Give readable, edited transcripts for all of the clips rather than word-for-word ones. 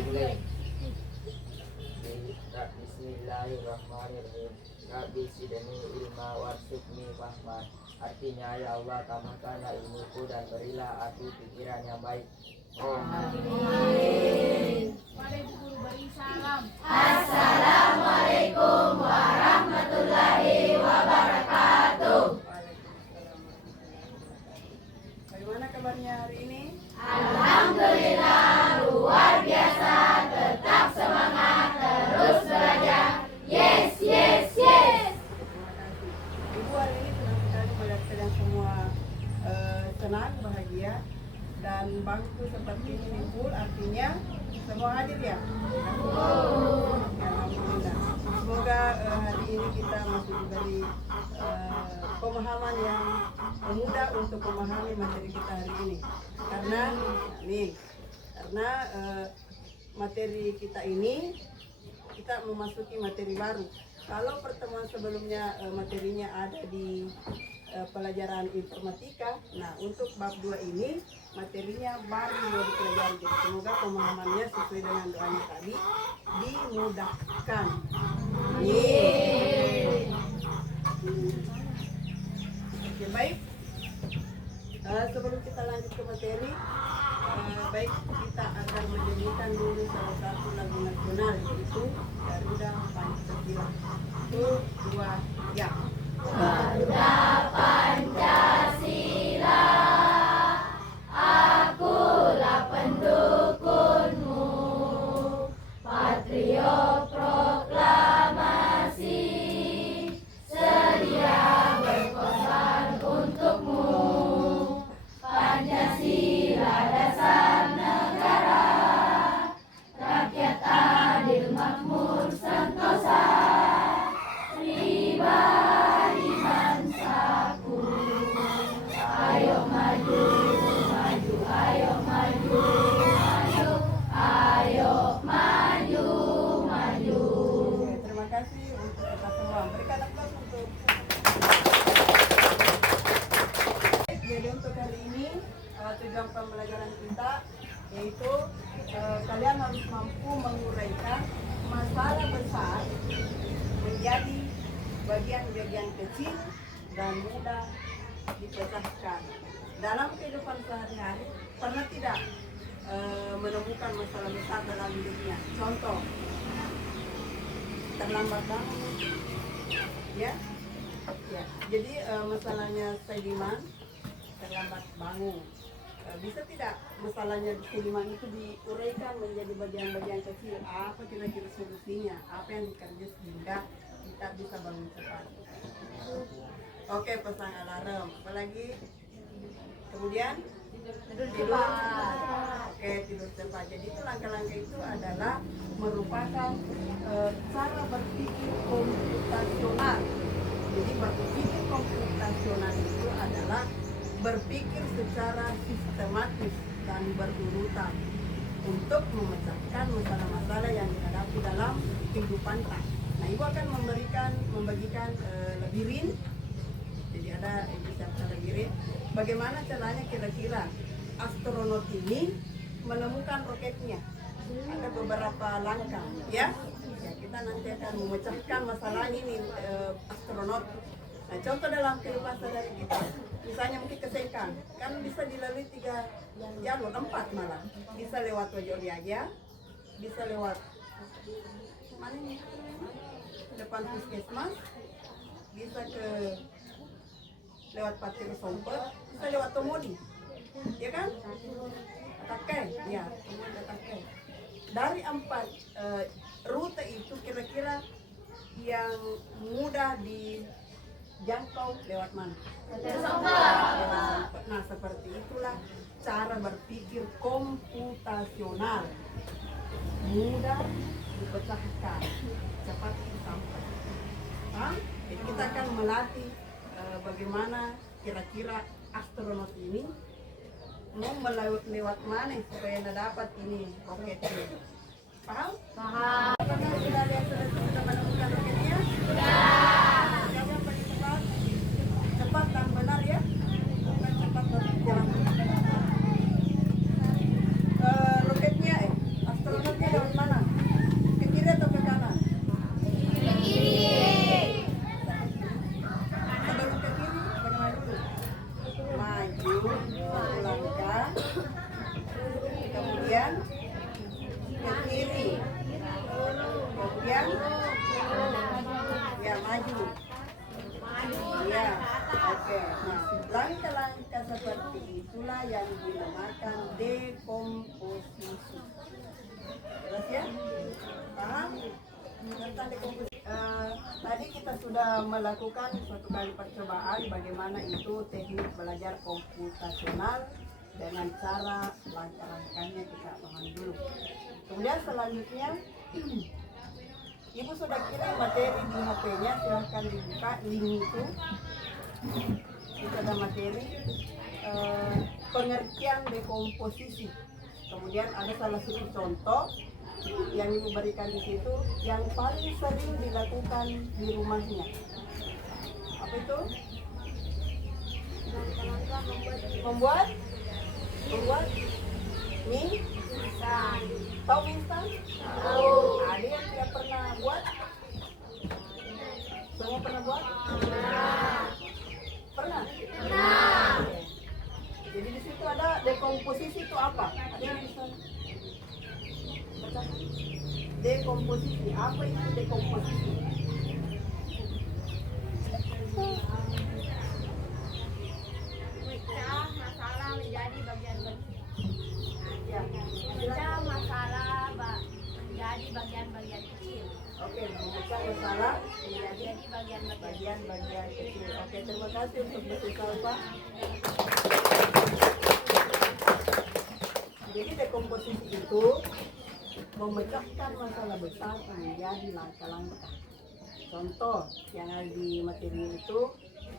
ilaik. Bismillahirrahmanirrahim. Rabbi zidni ilma warzuqni fahman. Artinya, ya Allah, tambahkanlah ilmuku dan berilah aku pikiran yang baik. Amin. Pada Ibu Guru beri salam. Assalamualaikum warahmatullahi wabarakatuh. Bagaimana kabarnya hari ini? Alhamdulillah luar biasa, tetap semangat, terus belajar. Yes, yes, yes. Terima kasih. Ibu hari ini senang sekali melihat kalian semua senang, bahagia, dan bangku seperti ini full, artinya semua hadir ya? Alhamdulillah. Semoga hari ini kita masih diberi pemahaman yang mudah untuk memahami materi kita hari ini. Karena materi kita ini kita memasuki materi baru. Kalau pertemuan sebelumnya materinya ada di pelajaran informatika, nah untuk bab 2 ini materinya baru mau dipelajari. Jadi semoga pemahamannya sesuai dengan doanya tadi dimudahkan. Oke, baik. Sebelum kita lanjut ke materi, baik kita akan menyanyikan dulu salah satu lagu nasional, yaitu Garuda Pancasila. 1, 2, ya. Garuda Pancasila, akulah pendukungmu, patriot proklamasi, sedia berkorban untukmu. Pancasila dasar negara, rakyat adil makmur sentosa, pribadi bangsaku. Ayo maju, maju, ayo maju, maju, ayo maju, maju. Oke, terima kasih untuk kita semua. Berikan aplaus untuk. Jadi untuk hari ini tujuan pembelajaran kita yaitu kalian harus mampu menguraikan masalah besar menjadi bagian-bagian kecil dan mudah dipecahkan. Dalam kehidupan sehari-hari pernah tidak menemukan masalah besar dalam hidupnya? Contoh, terlambat bangun, ya. Jadi masalahnya Saidiman terlambat bangun. Bisa tidak masalahnya Saidiman itu diuraikan menjadi bagian-bagian kecil? Apa kira-kira solusinya? Apa yang dikerja sehingga kita bisa bangun cepat? Oke, pasang alarm. Apalagi? Kemudian tidur. Oke, tidur cepat. Jadi itu langkah-langkah itu adalah merupakan cara berpikir komputasional. Jadi berpikir komputasional itu adalah berpikir secara sistematis dan berurutan untuk memecahkan masalah-masalah yang dihadapi dalam kehidupan kita. Nah, Ibu akan membagikan labirin. Jadi ada labirin. Bagaimana caranya kira-kira astronot ini menemukan roketnya? Ada beberapa langkah, ya. Kita nanti akan memecahkan masalah ini astronot. Nah, contoh dalam kehidupan sehari kita, misalnya mungkin ke Sengkang, kan bisa dilalui 3 jalur, 4 malah. Bisa lewat Wajoliaja, bisa lewat mana nih? Depan puskesmas, bisa ke lewat Patiri Sompet, bisa lewat Tomodi, ya kan? Takai, ya, Tomodi Takai. Dari 4 rute itu kira-kira yang mudah dijangkau lewat mana? Nah, seperti itulah cara berpikir komputasional, mudah dipecahkan, cepat sampai. Jadi kita akan melatih bagaimana kira-kira astronot ini mau lewat mana supaya dapat ini roketnya. Paham? Paham. Apakah sudah lihat sudah menemukan roketnya? Sudah. Siapa yang paling cepat? Cepat dan benar ya? Bukan cepat tapi kurang. Roketnya, astronotnya kita sudah melakukan suatu kali percobaan bagaimana itu teknik belajar komputasional dengan cara langkah-langkahnya kita pahami dulu. Kemudian selanjutnya Ibu sudah kirim materi di HP-nya, silahkan dibuka link itu. Itu ada materi pengertian dekomposisi. Kemudian ada salah satu contoh yang Ibu berikan di situ yang paling sering dilakukan di rumahnya. Apa itu? Membuat mie instan. Tahu mie instan? Tahu. Ada yang tidak pernah buat? Semua pernah buat? Pernah. Jadi di situ ada dekomposisi itu apa? Ada yang bisa baca? Dekomposisi. Apa itu dekomposisi? Pecah masalah menjadi bagian-bagian. Ya. Pecah masalah menjadi bagian-bagian kecil. Oke, memecah masalah menjadi Jadi bagian-bagian. bagian-bagian kecil. Oke, terima kasih untuk bersama Pak. Jadi dekomposisi itu memecahkan masalah besar menjadi langkah-langkah. Contoh yang ada di materi itu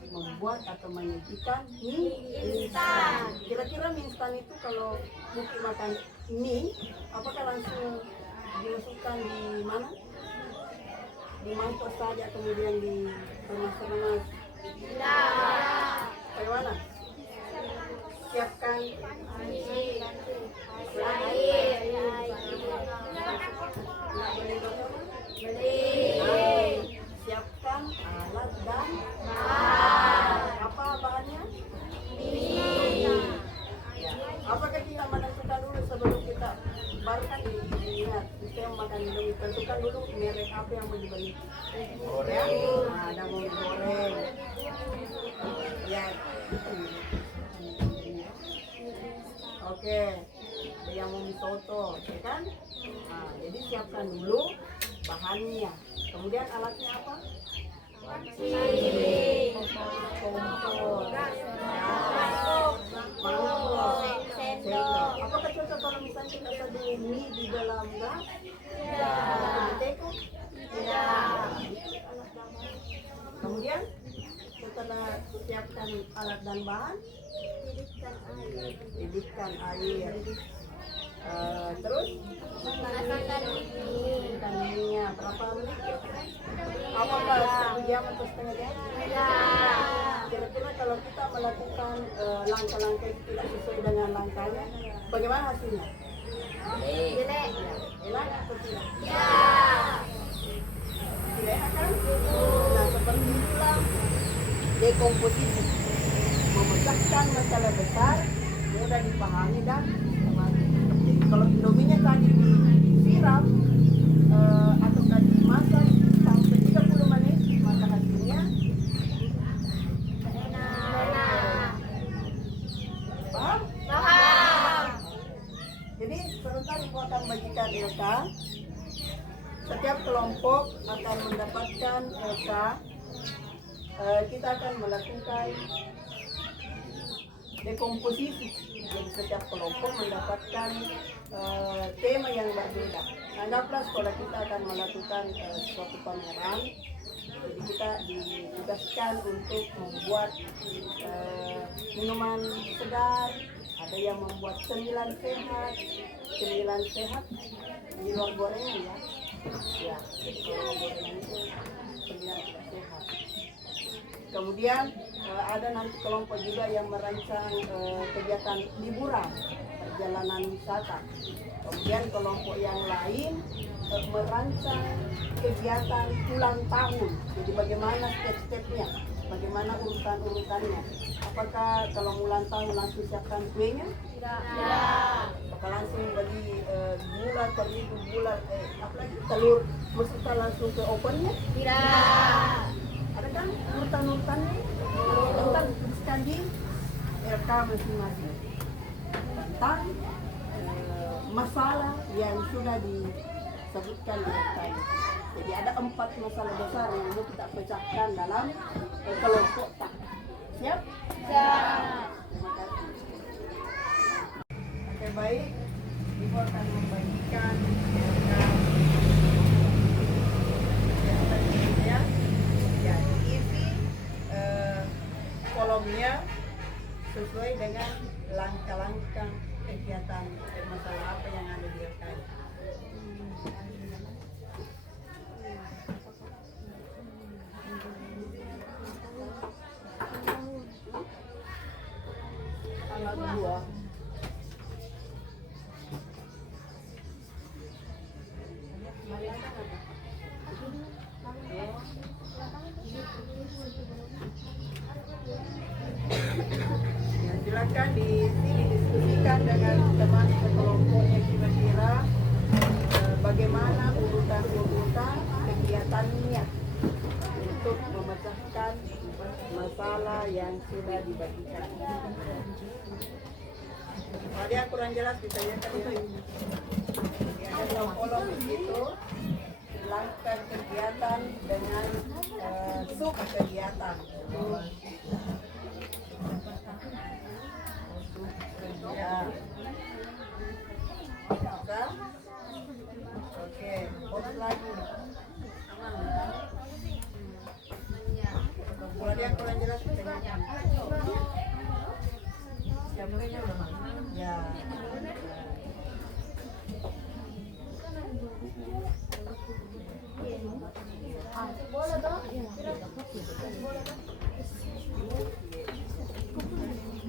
membuat atau menyajikan mie instan. Kira-kira mie instan itu kalau mungkin makan mie, apakah langsung dimasukkan di mana? Di mangkok saja kemudian dikemas-kemas? Tidak. Bagaimana? Siapkan siapkan alat dan apa bahannya? Ya. Apakah kita menentukan dulu sebelum kita baru kan diingat kita makan Indomie, tentukan dulu merek apa yang mau dibeli. Ya, nah, ada mau goreng. Ya. Oke, yang mau mie soto, ya kan? Nah, jadi siapkan dulu bahannya. Kemudian alatnya apa? Kompor, mangkok, sendok. Apakah cocok kalau misalnya kita seduh mie di dalam gas? Teko? Tidak. Kemudian setelah siapkan alat dan bahan, hidupkan air. Terus masukkan minyak. Berapa menit? Apakah 1 jam atau setengah jam? Kira-kira kalau kita melakukan langkah-langkah itu tidak sesuai dengan langkahnya, bagaimana hasilnya? Jelek. Enak atau tidak? Ya. Tidak akan? Nah, seperti itulah dekomposisi, memecahkan masalah besar, mudah dipahami dan mengerti. Jadi kalau Indominya tadi disiram atau tadi dimasak sampai 30 menit, maka hasilnya Enak. paham? Paham. Jadi sebentar Ibu akan bagikan LK. Setiap kelompok akan mendapatkan LK. Kita akan melakukan dekomposisi. Jadi setiap kelompok mendapatkan tema yang berbeda. Anggaplah sekolah kita akan melakukan suatu pameran. Jadi kita ditugaskan untuk membuat minuman segar. Ada yang membuat 9 sehat di luar gorengan ya. Ya, jadi kalau gorengan itu 9 tidak sehat. Kemudian ada nanti kelompok juga yang merancang kegiatan liburan, perjalanan wisata. Kemudian kelompok yang lain merancang kegiatan ulang tahun. Jadi bagaimana step-stepnya, bagaimana urutan-urutannya. Apakah kalau ulang tahun langsung siapkan kuenya? Tidak. Apakah langsung beli gula, terigu, gula, apalagi telur, mesti langsung ke ovennya? Tidak. Ada kan urutan-urutannya? Urutan tuliskan di RK masing-masing tentang masalah yang sudah sebutkan IRK. Jadi ada 4 masalah besar yang mau kita pecahkan dalam kelompok tak. Siap? Siap. Terima kasih. Oke, baik. Ibu akan membagikan ya. Ya, diisi kolomnya sesuai dengan langkah-langkah kegiatan masalah apa yang ada di RKI. Alat 2. Ya, silakan di sini diskusikan dengan teman sekelompoknya kira-kira bagaimana urutan kegiatannya untuk memecahkan masalah yang sudah dibagikan. Ada yang kurang jelas ditanyakan ya. Jadi ada kolom di situ, langkah kegiatan dengan sub kegiatan. Ya. Bisa? Oke, fokus lagi. Kalau ada yang kurang jelas ditanyakan. Siapanya udah mana? Ya. Boleh dong?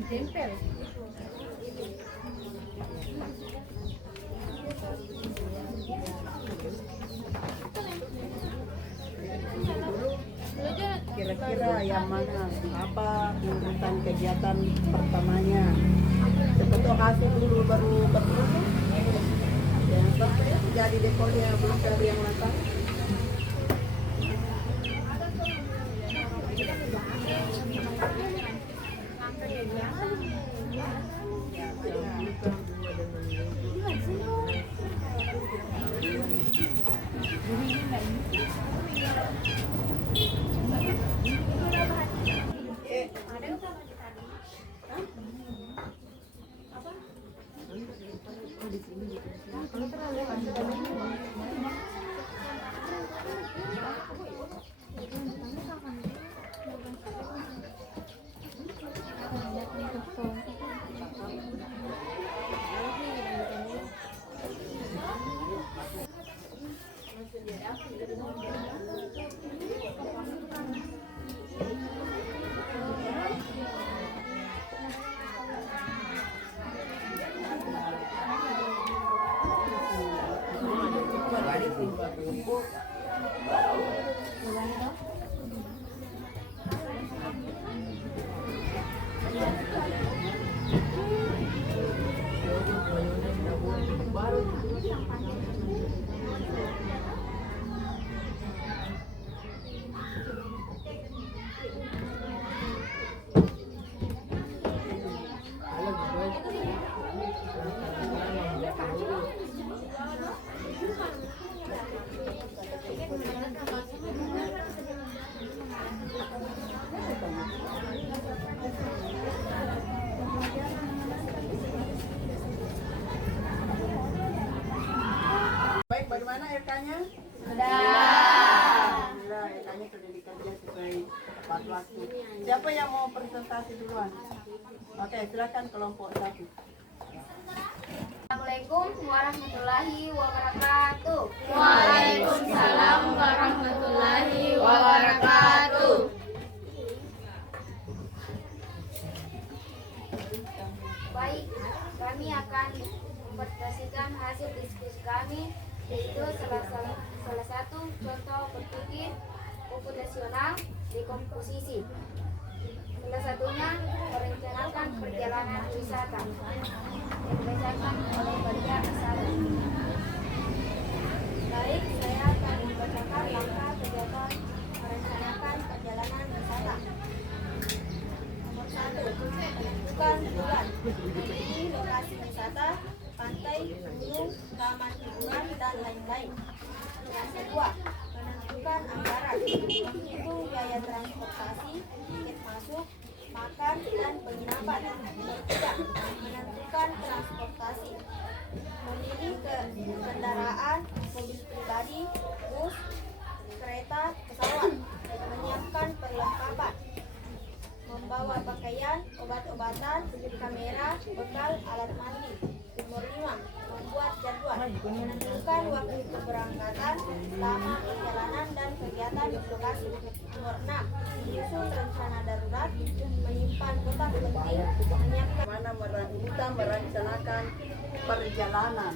Tempel. Kira-kira yang mana? Apa urutan kegiatan pertamanya? Sebentuk hasil dulu baru berproses. Yang sampai jadi dekornya belum dari yang matang. Baik, bagaimana RK-nya? Alhamdulillah, RK-nya sudah dikajian sesuai tepat waktu. Siapa yang mau presentasi duluan? Oke, silakan kelompok 1. Assalamualaikum warahmatullahi wabarakatuh. Waalaikumsalam warahmatullahi wabarakatuh. Baik, kami akan mempresentasikan hasil diskusi kami, yaitu salah satu contoh berpikir komputasional dekomposisi. Salah satunya merencanakan perjalanan wisata yang dibacakan oleh Badia Asada. Baik, saya akan membacakan langkah kegiatan merencanakan perjalanan wisata. Nomor 1, menentukan tujuan, memilih lokasi wisata, pantai, gunung, taman hiburan, dan lain-lain. Kedua, menentukan anggaran, menghitung biaya transportasi, tiket masuk, makan, dan penginapan. Ketiga, menentukan transportasi, memilih kendaraan, mobil pribadi, bus, kereta, pesawat, menyiapkan perlengkapan, membawa pakaian, obat-obatan, kamera, bekal, alat mandi. Nomor 5, membuat jadwal, menentukan waktu keberangkatan, lama perjalanan dan kegiatan di lokasi. Nomor 6, menyusun rencana darurat, menyimpan kotak penting, menyiapkan Mana kita merencanakan perjalanan.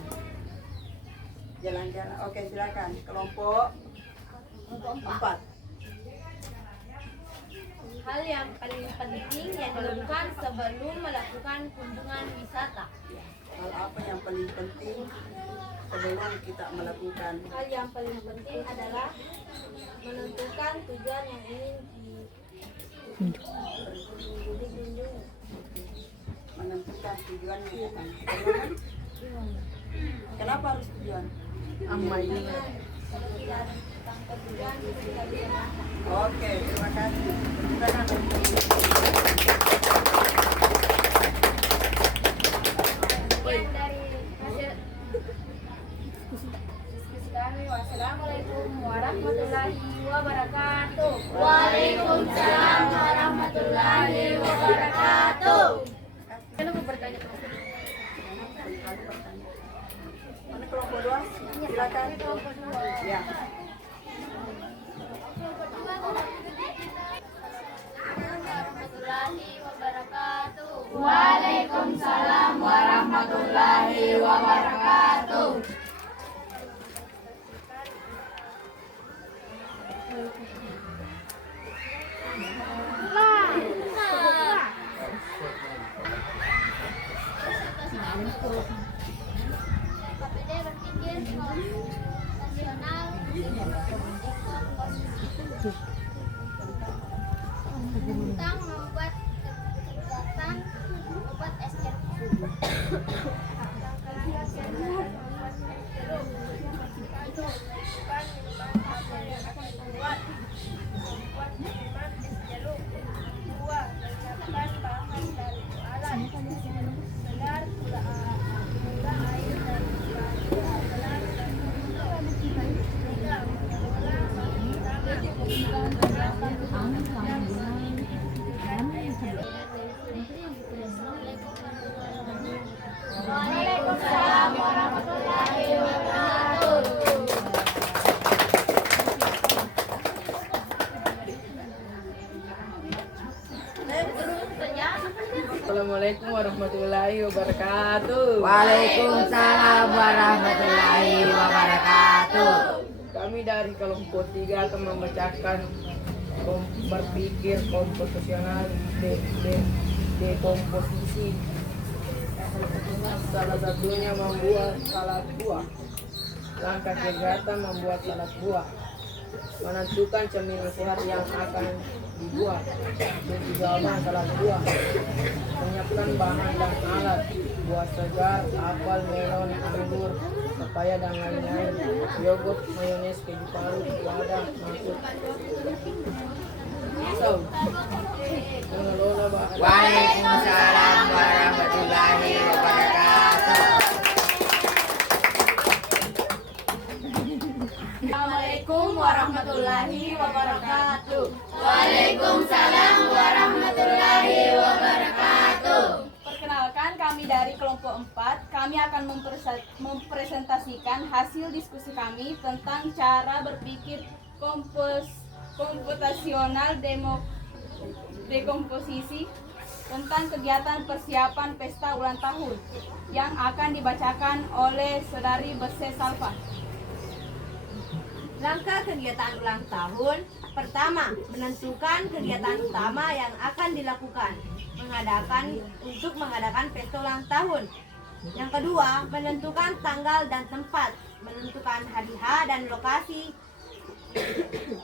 Jalan-jalan. Oke, silakan. Kelompok 4. Hal yang paling penting yang dilakukan sebelum melakukan kunjungan wisata. Hal apa yang paling penting sebelum kita melakukan? Hal yang paling penting adalah menentukan tujuan yang ingin dikunjungi. Menentukan tujuan yang akan Kenapa harus tujuan? Kalau tidak tentang tujuan, kita tidak bisa makan. Oke, terima kasih. Silakan. Sekian dari hasil diskusi kami. Wassalamualaikum warahmatullahi wabarakatuh. Waalaikumsalam warahmatullahi wabarakatuh. Saya mau bertanya ke Mas. Mana kelompok 2? Silakan. Ya. Warahmatullahi wabarakatuh. Waalaikumsalam warahmatullahi wabarakatuh. KPD berpikir nasional tentang membuat kegiatan obat es jeruk. Waalaikumsalam warahmatullahi wabarakatuh. Assalamualaikum warahmatullahi wabarakatuh. Waalaikumsalam warahmatullahi wabarakatuh. Kami dari kelompok 3 akan membacakan berpikir komposisional dekomposisi. Salah satunya membuat salad buah. Langkah kegiatan membuat salad buah. Menentukan cemilan sehat yang akan dibuat. Kunci jawaban salad buah. Menyiapkan bahan dan alat. Buah segar, apel, melon, anggur, pepaya dan lain-lain. Yogurt, mayones, keju parut, lada, masuk. So, mengelola bahan. Waalaikumsalam warahmatullahi wabarakatuh. Assalamualaikum warahmatullahi wabarakatuh. Waalaikumsalam warahmatullahi wabarakatuh. Perkenalkan, kami dari kelompok 4. Kami akan mempresentasikan hasil diskusi kami tentang cara berpikir komputasional dekomposisi tentang kegiatan persiapan pesta ulang tahun yang akan dibacakan oleh Saudari Bese Salva. Langkah kegiatan ulang tahun. Pertama, menentukan kegiatan utama yang akan dilakukan untuk mengadakan pesta ulang tahun. Yang kedua, menentukan tanggal dan tempat, menentukan hari H dan lokasi.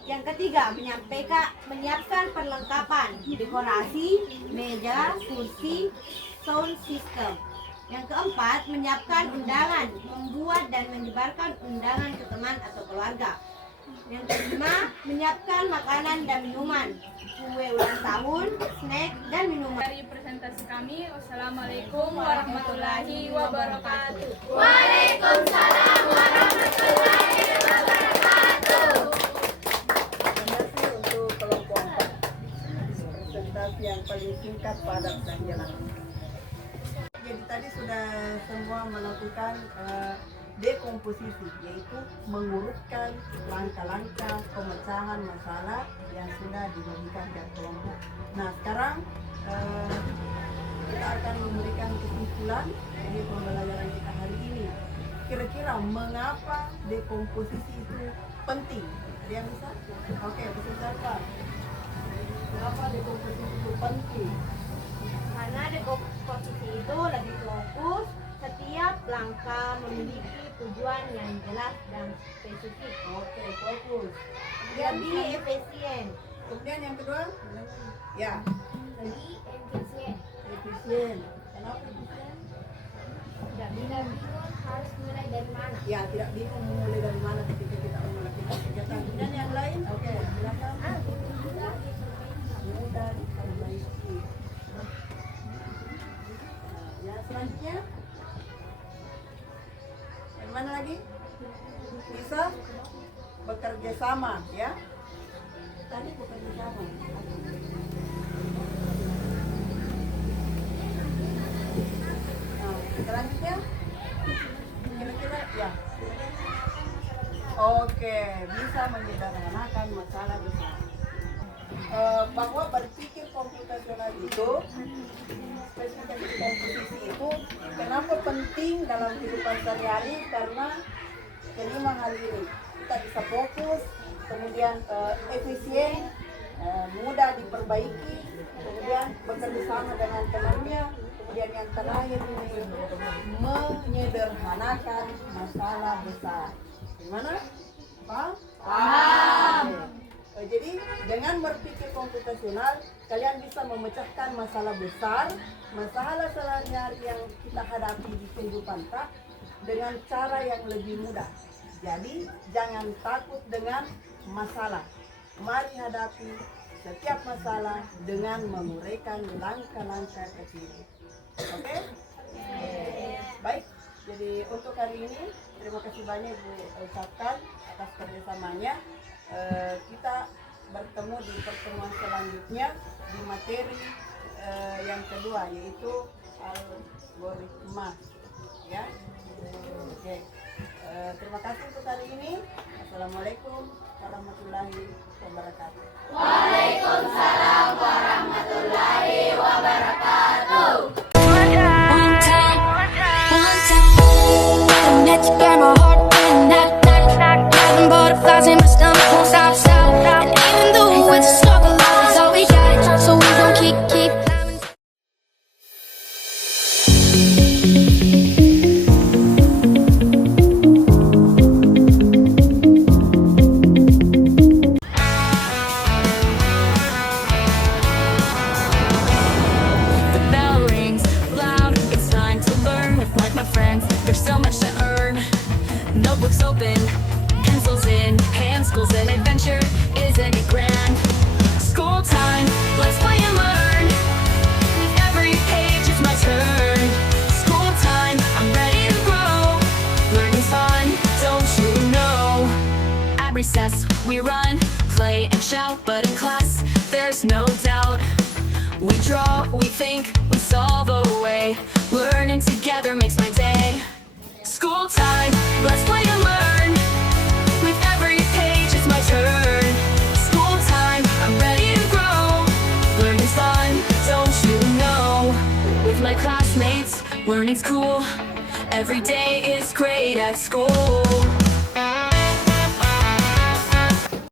Yang ketiga, menyiapkan perlengkapan, dekorasi, meja, kursi, sound system. Yang keempat, menyiapkan undangan, membuat dan menyebarkan undangan ke teman atau keluarga. Yang kelima, menyiapkan makanan dan minuman, kue ulang tahun, snack, dan minuman. Dari presentasi kami, wassalamualaikum warahmatullahi wabarakatuh. Waalaikumsalam warahmatullahi wabarakatuh. Terima kasih untuk kelompok 4. Presentasi yang paling singkat, padat, dan jelas. Jadi tadi sudah semua melakukan dekomposisi, yaitu mengurutkan langkah-langkah pemecahan masalah yang sudah diberikan ke kelompok. Nah, sekarang kita akan memberikan kesimpulan dari pembelajaran kita hari ini. Kira-kira mengapa dekomposisi itu penting? Ada yang bisa? Oke, peserta apa? Mengapa dekomposisi itu penting? Karena dekomposisi itu lebih fokus, setiap langkah memiliki tujuan yang jelas dan spesifik. Oke, fokus. Lebih efisien. Kemudian yang kedua? Ya, Lebih efisien. efisien. Kenapa efisien? Tidak bingung harus mulai dari mana. Ya, tidak bingung memulai dari mana ketika kita melakukan kegiatan. Kemudian yang lain? Oke, silakan. Mudah diperbaiki. Nah, yang selanjutnya? Yang mana lagi? Bisa bekerja sama, ya. Tadi bekerja sama. Nah, selanjutnya kira-kira ya. Oke, bisa menyederhanakan masalah besar. Bahwa berpikir komputasional itu, spesifikasi komposisi itu, kenapa penting dalam kehidupan sehari-hari? Karena kelima hal ini kita bisa fokus, kemudian efisien, mudah diperbaiki, kemudian bekerja sama dengan temannya, kemudian yang terakhir ini menyederhanakan masalah besar. Gimana? Paham? Paham. Jadi dengan berpikir komputasional kalian bisa memecahkan masalah besar, masalah sehari-hari yang kita hadapi di kehidupan kita dengan cara yang lebih mudah. Jadi jangan takut dengan masalah. Mari hadapi setiap masalah dengan menguraikan langkah-langkah kecil. Oke? Baik. Jadi untuk hari ini terima kasih banyak Ibu ucapkan atas kerjasamanya. Kita bertemu di pertemuan selanjutnya di materi yang kedua, yaitu algoritma, ya. Oke. Terima kasih untuk hari ini. Assalamualaikum warahmatullahi wabarakatuh. Waalaikumsalam warahmatullahi wabarakatuh. One time, I met you, girl, my heart went knock, knock, knock. Nothing but butterflies in my stomach, won't stop, stop. And even though it's a struggle, love is all we got. So we gon' keep climbing. The bell rings loud, it's time to learn. Like my friends, there's so much to earn. Notebooks open, pencils in hand, school's an adventure, isn't it grand? School time, let's play and learn. With every page it's my turn. School time, I'm ready to grow. Learning's fun, don't you know? At recess, we run, play and shout, but in class, there's no doubt. We draw, we think, we solve away. Learning together makes my day. School time, let's play and learn. With every page it's my turn. School time, I'm ready to grow. Learning's fun, don't you know? With my classmates, learning's cool. Every day is great at school.